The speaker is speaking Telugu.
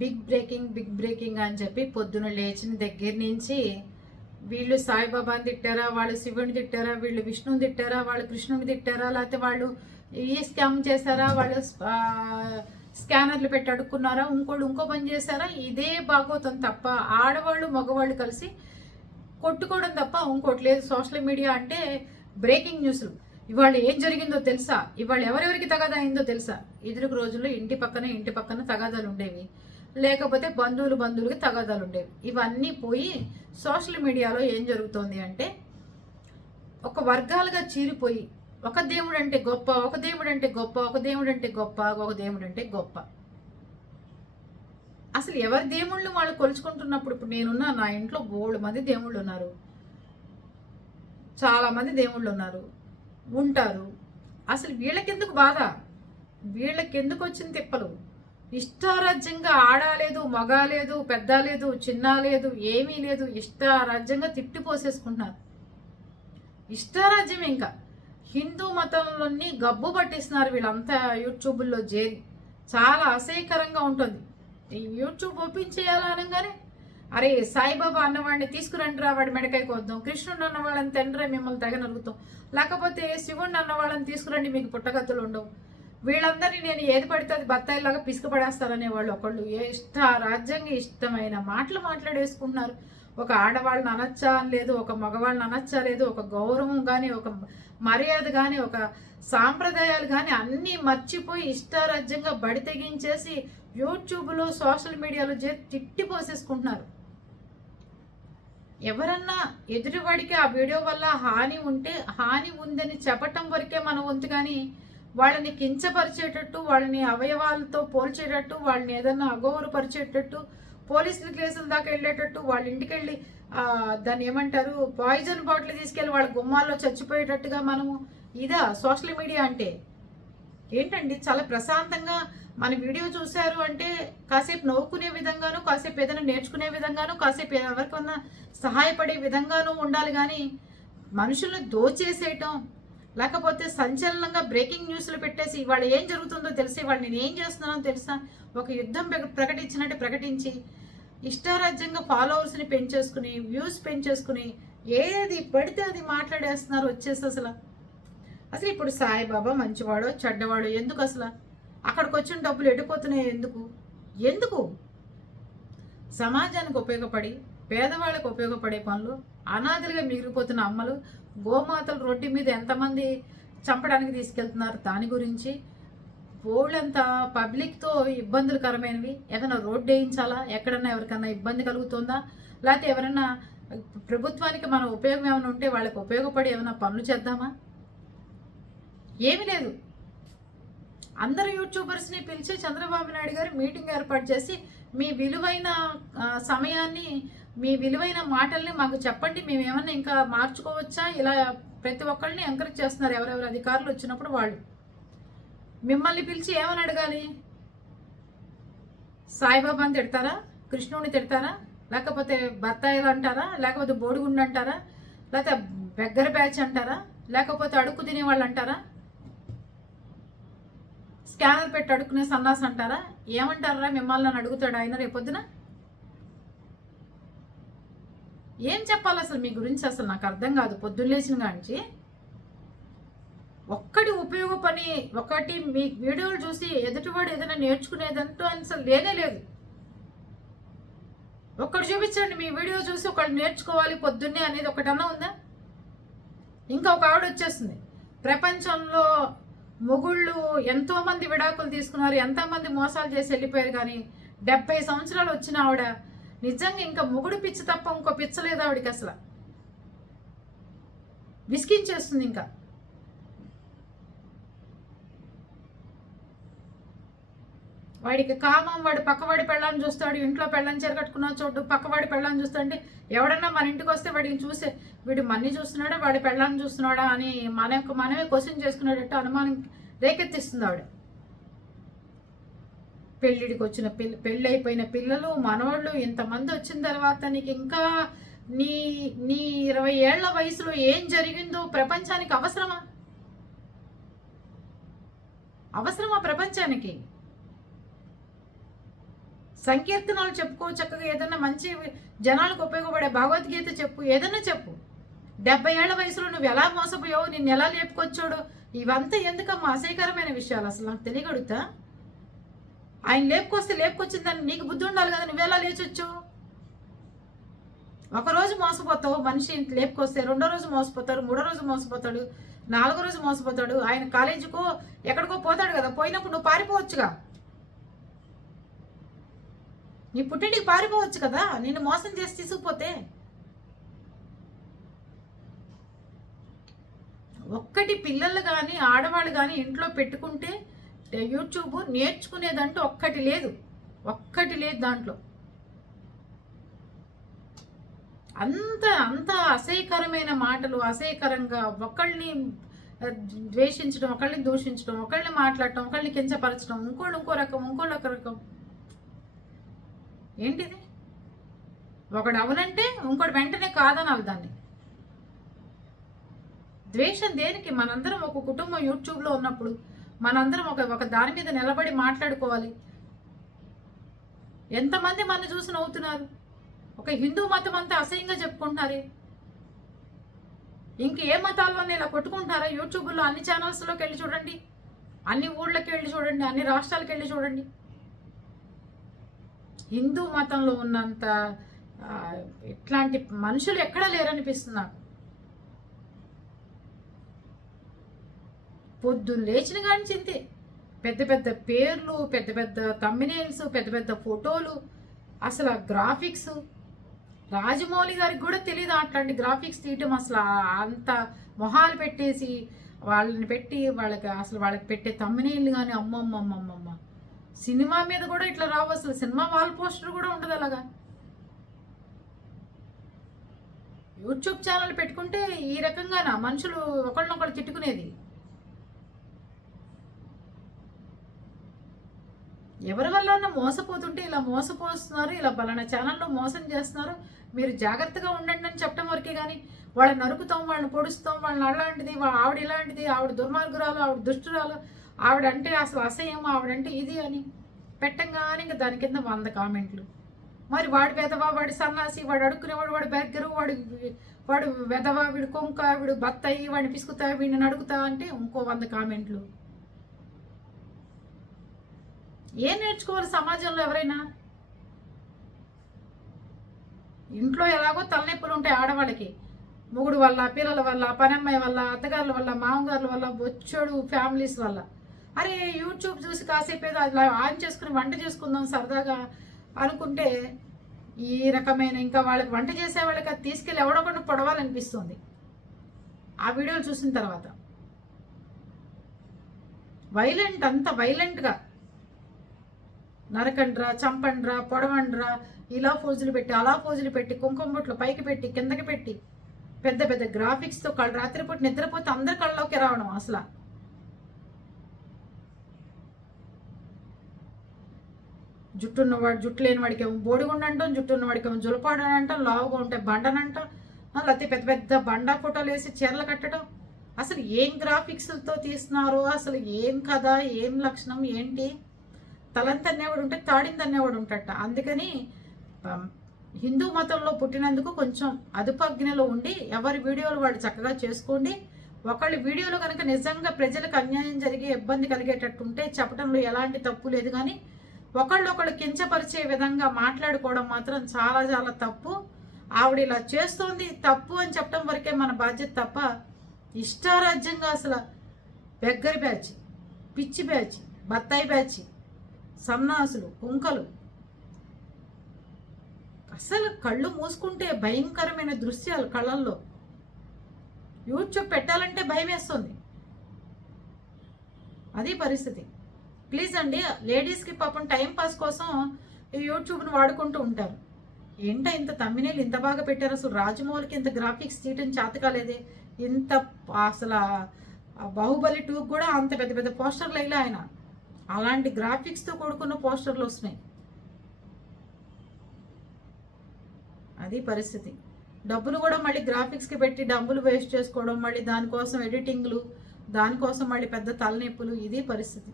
బిగ్ బ్రేకింగ్ అని చెప్పి పొద్దున లేచిన దగ్గర నుంచి వీళ్ళు సాయిబాబాని తిట్టారా, వాళ్ళు శివుని తిట్టారా, వీళ్ళు విష్ణుని తిట్టారా, వాళ్ళు కృష్ణుని తిట్టారా, లేకపోతే వాళ్ళు ఈ స్కామ్ చేశారా, వాళ్ళు స్కానర్లు పెట్టి అడుక్కున్నారా, ఇంకో పని చేశారా, ఇదే భాగవతం తప్ప ఆడవాళ్ళు మగవాళ్ళు కలిసి కొట్టుకోవడం తప్ప ఇంకోటి లేదు. సోషల్ మీడియా అంటే బ్రేకింగ్ న్యూస్లు. ఇవాళ ఏం జరిగిందో తెలుసా, ఇవాళ ఎవరెవరికి తగాదా అయిందో తెలుసా. ఎదురుకు రోజుల్లో ఇంటి పక్కన తగాదాలు ఉండేవి, లేకపోతే బంధువులకి తగాదాలు ఉండేవి. ఇవన్నీ పోయి సోషల్ మీడియాలో ఏం జరుగుతోంది అంటే ఒక వర్గాలుగా చీరిపోయి ఒక దేవుడు అంటే గొప్ప, ఒక దేవుడు అంటే గొప్ప, ఒక దేవుడు అంటే గొప్ప, ఒక దేవుడు అంటే గొప్ప. అసలు ఎవరి దేవుళ్ళు వాళ్ళు కొలుచుకుంటున్నప్పుడు, ఇప్పుడు నేనున్నా నా ఇంట్లో బోల్డ్ మంది దేవుళ్ళు ఉన్నారు, చాలా మంది దేవుళ్ళు ఉన్నారు, ఉంటారు. అసలు వీళ్ళకెందుకు బాధ, వీళ్ళకెందుకు వచ్చిన తిప్పలు? ఇష్టారాజ్యంగా ఆడలేదు, మగ లేదు, పెద్ద లేదు, చిన్న లేదు, ఏమీ లేదు, ఇష్టారాజ్యంగా తిట్టిపోసేసుకుంటున్నారు. ఇష్టారాజ్యం. ఇంకా హిందూ మతంలోని గబ్బు పట్టిస్తున్నారు వీళ్ళంతా యూట్యూబ్లో చేరి. చాలా అసహ్యకరంగా ఉంటుంది. యూట్యూబ్ ఓపెన్ చేయాలనగానే అరే సాయిబాబా అన్నవాడిని తీసుకురండి రా, వాడి మెడకాయ కొద్దాం, కృష్ణుడు అన్నవాళ్ళని తండ్రి మిమ్మల్ని తెగ నరుగుతాం, లేకపోతే శివుడిని అన్నవాళ్ళని తీసుకురండి మీకు పుట్టగతులు ఉండవు. వీళ్ళందరినీ నేను ఏది పడితే అది బత్తాయిలాగా పిసుకపడేస్తారనే వాళ్ళు ఒకళ్ళు రాజ్యాంగ ఇష్టమైన మాటలు మాట్లాడేసుకుంటున్నారు. ఒక ఆడవాళ్ళని అనొచ్చా అని లేదు, ఒక మగవాళ్ళని అనొచ్చా లేదు, ఒక గౌరవం కానీ, ఒక మర్యాద కానీ, ఒక సాంప్రదాయాలు కానీ అన్నీ మర్చిపోయి ఇష్టారాజ్యంగా బడి తెగించేసి యూట్యూబ్లో సోషల్ మీడియాలో తిట్టిపోసేసుకుంటున్నారు. ఎవరన్నా ఎదుటివాడికి ఆ వీడియో వల్ల హాని ఉందని చెప్పటం వరకే మన వంతు, కానీ వాళ్ళని కించపరిచేటట్టు, వాళ్ళని అవయవాలతో పోల్చేటట్టు, వాళ్ళని ఏదన్నా అగౌరవపరిచేటట్టు, పోలీసుల కేసుల దాకా వెళ్ళేటట్టు, వాళ్ళ ఇంటికి వెళ్ళి దాన్ని ఏమంటారు పాయిజన్ బాటిల్ తీసుకెళ్ళి వాళ్ళ గుమ్మాల్లో చచ్చిపోయేటట్టుగా మనము ఇదా సోషల్ మీడియా అంటే ఏంటండి? చాలా ప్రశాంతంగా మన వీడియో చూశారు అంటే కాసేపు నవ్వుకునే విధంగాను, కాసేపు ఏదైనా నేర్చుకునే విధంగాను, కాసేపు ఎవరికన్నా సహాయపడే విధంగానూ ఉండాలి. కానీ మనుషులను దోచేసేయటం, లేకపోతే సంచలనంగా బ్రేకింగ్ న్యూస్లు పెట్టేసి ఇవాళ ఏం జరుగుతుందో తెలిసి వాళ్ళు నేను ఏం చేస్తున్నానో తెలుసా, ఒక యుద్ధం ప్రకటించినట్టు ప్రకటించి ఇష్టారాజ్యంగా ఫాలోవర్స్ని పెంచేసుకుని, వ్యూస్ పెంచేసుకుని, ఏది పడితే అది మాట్లాడేస్తున్నారు వచ్చేసి. అసలు ఇప్పుడు సాయిబాబా మంచివాడో చెడ్డవాడో ఎందుకు? అసలు అక్కడికి వచ్చిన డబ్బులు ఎడిపోతున్నాయి ఎందుకు? సమాజానికి ఉపయోగపడి పేదవాళ్ళకు ఉపయోగపడే పనులు, అనాథలుగా మిగిలిపోతున్న అమ్మలు, గోమాతలు రోడ్డు మీద ఎంతమంది చంపడానికి తీసుకెళ్తున్నారు దాని గురించి, పోళ్ళంతా పబ్లిక్తో ఇబ్బందులకరమైనవి, ఏదైనా రోడ్డు వేయించాలా, ఎక్కడన్నా ఎవరికన్నా ఇబ్బంది కలుగుతుందా, లేకపోతే ఎవరైనా ప్రభుత్వానికి మన ఉపయోగం ఏమైనా ఉంటే వాళ్ళకి ఉపయోగపడి ఏమైనా పనులు చేద్దామా? ఏమీ లేదు. అందరు యూట్యూబర్స్ని పిలిచి చంద్రబాబు నాయుడు గారు మీటింగ్ ఏర్పాటు చేసి మీ విలువైన సమయాన్ని, మీ విలువైన మాటల్ని మాకు చెప్పండి, మేము ఏమన్నా ఇంకా మార్చుకోవచ్చా, ఇలా ప్రతి ఒక్కరిని ఎంకరేజ్ చేస్తున్నారు. ఎవరెవరు అధికారులు వచ్చినప్పుడు వాళ్ళు మిమ్మల్ని పిలిచి ఏమని అడగాలి? సాయిబాబాని తిడతారా, కృష్ణుని తిడతారా, లేకపోతే బత్తాయిలు అంటారా, లేకపోతే బోడిగుండు అంటారా, లేకపోతే బెగ్గర బ్యాచ్ అంటారా, లేకపోతే అడుక్కు తినేవాళ్ళు అంటారా, స్కానర్ పెట్టి అడుక్కునే సన్నాస్ అంటారా? ఏమంటారా మిమ్మల్ని అని అడుగుతాడు ఆయన రేపొద్దున. ఏం చెప్పాలి అసలు మీ గురించి? అసలు నాకు అర్థం కాదు. పొద్దున్న లేచిన కాంచి ఒక్కటి ఉపయోగ పని, ఒకటి మీ వీడియోలు చూసి ఎదుటివాడు ఏదైనా నేర్చుకునేదంటూ అసలు లేనే లేదు. ఒక్కటి చూపించండి, మీ వీడియో చూసి ఒకటి నేర్చుకోవాలి పొద్దున్నే అనేది ఒకటన్నా ఉందా? ఇంకా ఒక ఆవిడ వచ్చేస్తుంది, ప్రపంచంలో మొగుళ్ళు ఎంతోమంది విడాకులు తీసుకున్నారు, ఎంతోమంది మోసాలు చేసి వెళ్ళిపోయారు, కానీ 70 సంవత్సరాలు వచ్చిన ఆవిడ నిజంగా ఇంకా మొగుడు పిచ్చి తప్ప ఇంకో పిచ్చలేదు ఆవిడకి. అసలు విసిగించేస్తుంది. ఇంకా వాడికి కామం, వాడు పక్కవాడి పెళ్ళాన్ని చూస్తాడు, ఇంట్లో పెళ్ళని చెరగట్టుకున్నా చోటు పక్కవాడి పెళ్ళాన్ని చూస్తా అంటే ఎవడన్నా మన ఇంటికి వస్తే వాడిని చూసే వీడు మన్ని చూస్తున్నాడా, వాడి పెళ్ళాన్ని చూస్తున్నాడా అని మనమే క్వశ్చన్ చేసుకునేటట్టు అనుమానం రేకెత్తిస్తుంది ఆవిడ. పెళ్ళిడికి వచ్చిన పెళ్ళి అయిపోయిన పిల్లలు, మనవాళ్ళు ఇంతమంది వచ్చిన తర్వాత నీకు ఇంకా నీ 20 ఏళ్ల వయసులో ఏం జరిగిందో ప్రపంచానికి అవసరమా ప్రపంచానికి? సంకీర్తనలు చెప్పుకో, చక్కగా ఏదైనా మంచి జనాలకు ఉపయోగపడే భగవద్గీత చెప్పు, ఏదైనా చెప్పు. 70 ఏళ్ల వయసులో నువ్వు ఎలా మోసపోయావు, నిన్ను ఎలా లేపుకొచ్చాడు, ఇవంతా ఎందుకమ్మా అసహ్యకరమైన విషయాలు అసలు నాకు తెలియగడుగుతా. ఆయన లేపుకొచ్చిందని నీకు బుద్ధి ఉండాలి కదా, నువ్వెలా లేచొచ్చు? ఒకరోజు మోసపోతావు, మనిషి లేపుకొస్తే, రెండో రోజు మోసపోతాడు, మూడో రోజు మోసపోతాడు, నాలుగో రోజు మోసపోతాడు. ఆయన కాలేజీకో ఎక్కడికో పోతాడు కదా, పోయినప్పుడు నువ్వు పారిపోవచ్చుగా, నీ పుట్టింటికి పారిపోవచ్చు కదా, నిన్ను మోసం చేసి తీసుకుపోతే. ఒక్కటి పిల్లలు కానీ ఆడవాళ్ళు కానీ ఇంట్లో పెట్టుకుంటే యూట్యూబ్ నేర్చుకునేదంటూ ఒక్కటి లేదు దాంట్లో. అంత అంత అసహ్యకరమైన మాటలు, అసహ్యకరంగా ఒకళ్ళని ద్వేషించడం, ఒకళ్ళని దూషించడం, ఒకళ్ళని మాట్లాడటం, ఒకళ్ళని కించపరచడం, ఇంకో రకం. ఏంటిది? ఒకడు అవునంటే ఇంకోటి వెంటనే కాదనాలి దాన్ని. ద్వేషం దేనికి? మనందరం ఒక కుటుంబం యూట్యూబ్లో ఉన్నప్పుడు మనందరం ఒక దాని మీద నిలబడి మాట్లాడుకోవాలి. ఎంతమంది మన చూసి నవ్వుతున్నారు? ఒక హిందూ మతం అంతా అసహ్యంగా చెప్పుకుంటున్నారే, ఇంక ఏ మతాల్లోనే ఇలా కొట్టుకుంటున్నారా? యూట్యూబ్లో అన్ని ఛానల్స్లోకి వెళ్ళి చూడండి, అన్ని ఊళ్ళకి వెళ్ళి చూడండి, అన్ని రాష్ట్రాలకు వెళ్ళి చూడండి. హిందూ మతంలో ఉన్నంత ఇట్లాంటి మనుషులు ఎక్కడా లేరనిపిస్తుంది నాకు. పొద్దున్న లేచిన కానీ చింతే, పెద్ద పెద్ద పేర్లు, పెద్ద పెద్ద థంబ్నెయిల్స్, పెద్ద పెద్ద ఫోటోలు, అసలు గ్రాఫిక్స్. రాజమౌళి గారికి కూడా తెలియదు అట్లాంటి గ్రాఫిక్స్ తీయటం. అసలు అంత మొహాలు పెట్టేసి వాళ్ళని పెట్టి వాళ్ళకి పెట్టే థంబ్నెయిల్ కానీ అమ్మమ్మమ్మమ్మ. సినిమా మీద కూడా ఇట్లా రావు అసలు. సినిమా వాల్ పోస్టర్ కూడా ఉండదు అలాగా. యూట్యూబ్ ఛానల్ పెట్టుకుంటే ఈ రకంగానా మనుషులు ఒకళ్ళనొకళ్ళు తిట్టుకునేది? ఎవరి వల్ల మోసపోతుంటే ఇలా మోసపోతున్నారు, ఇలా బలానా ఛానల్లో మోసం చేస్తున్నారు, మీరు జాగ్రత్తగా ఉండండి అని చెప్పడం వరకే. కానీ వాళ్ళని నరుకుతాం, వాళ్ళని పొడుస్తాం, వాళ్ళని అలాంటిది, ఆవిడ ఇలాంటిది, ఆవిడ దుర్మార్గురాలు, ఆవిడ దుష్టురాలు, ఆవిడంటే అసలు అసహ్యం, ఆవిడంటే ఇది అని పెట్టంగానే ఇంకా దాని కింద 100 కామెంట్లు. మరి వాడు వెధవా, వాడు సన్నాసి, వాడు అడుక్కునేవాడు, వాడు బెగ్గరు, వాడు వెధవా, వీడు కొంక, వీడు బత్తాయి, వాడిని పిసుకుతా, వీడిని అడుగుతా అంటే ఇంకో 100 కామెంట్లు. ఏం నేర్చుకోవాలి సమాజంలో ఎవరైనా? ఇంట్లో ఎలాగో తలనొప్పులు ఉంటాయి ఆడవాళ్ళకి, మొగుడు వల్ల, పిల్లల వల్ల, పనమ్మాయి వల్ల, అత్తగారుల వల్ల, మామగారుల వల్ల, బొచ్చడు ఫ్యామిలీస్ వల్ల. అరే యూట్యూబ్ చూసి కాసేపు ఏదో అలా ఆన్ చేసుకుని వంట చేసుకుందాం సరదాగా అనుకుంటే ఈ రకమైన, ఇంకా వాళ్ళకి వంట చేసే వాళ్ళకి అది తీసుకెళ్ళి ఎవడొకటి పొడవాలనిపిస్తుంది ఆ వీడియోలు చూసిన తర్వాత. వైలెంట్, అంత వైలెంట్గా నరకండ్రా, చంపండ్రా, పొడవండ్రా, ఇలా ఫోజులు పెట్టి, అలా ఫోజులు పెట్టి, కుంకుమ బొట్లు పైకి పెట్టి, కిందకి పెట్టి, పెద్ద పెద్ద గ్రాఫిక్స్తో రాత్రిపూట నిద్రపోతే అందరి కళ్ళలోకి రావడం. అసలు జుట్టు ఉన్నవాడు, జుట్టు లేని వాడికి ఏమో బోడిగుండ అంటాం, జుట్టు ఉన్నవాడికి ఏమో జులపాడు అని అంటాం, లావుగా ఉంటే బండనంటాం, లేకపోతే పెద్ద పెద్ద బండా ఫోటోలు వేసి చీరలు కట్టడం. అసలు ఏం గ్రాఫిక్స్లతో తీస్తున్నారో, అసలు ఏం కథ, ఏం లక్షణం, ఏంటి? తలని తన్నేవాడు ఉంటే తాడిని తన్నేవాడు ఉంటాట. అందుకని హిందూ మతంలో పుట్టినందుకు కొంచెం అదుపాజ్ఞలో ఉండి ఎవరి వీడియోలు వాడు చక్కగా చేసుకోండి. ఒకళ్ళ వీడియోలో కనుక నిజంగా ప్రజలకు అన్యాయం జరిగి ఇబ్బంది కలిగేటట్టు ఉంటే చెప్పడంలో ఎలాంటి తప్పు లేదు. కానీ ఒకళ్ళు కించపరిచే విధంగా మాట్లాడుకోవడం మాత్రం చాలా చాలా తప్పు. ఆవిడ ఇలా చేస్తోంది తప్పు అని చెప్పడం వరకే మన బాధ్యత తప్ప ఇష్టారాజ్యంగా అసలు బెగ్గరి బ్యాచ్, పిచ్చి బ్యాచ్, బత్తాయి బ్యాచ్, సన్నాసులు, కుంకలు, అసలు కళ్ళు మూసుకుంటే భయంకరమైన దృశ్యాలు కళ్ళల్లో. యూట్యూబ్ పెట్టాలంటే భయం వేస్తుంది. అది పరిస్థితి. ప్లీజ్ అండి, లేడీస్కి పాపం టైంపాస్ కోసం ఈ యూట్యూబ్ని వాడుకుంటూ ఉంటారు. ఏంటో ఇంత తమ్మినేలు ఇంత బాగా పెట్టారు, అసలు రాజమౌళికి ఇంత గ్రాఫిక్స్ తీయటం చేత కాలేదే, ఇంత అసలు బాహుబలి 2 కూడా అంత పెద్ద పెద్ద పోస్టర్లు అయినా ఆయన అలాంటి గ్రాఫిక్స్తో కూడుకున్న పోస్టర్లు వస్తున్నాయి. అది పరిస్థితి. డబ్బులు కూడా మళ్ళీ గ్రాఫిక్స్కి పెట్టి డబ్బులు వేస్ట్ చేసుకోవడం, మళ్ళీ దానికోసం ఎడిటింగ్లు, దానికోసం మళ్ళీ పెద్ద తలనొప్పులు, ఇది పరిస్థితి.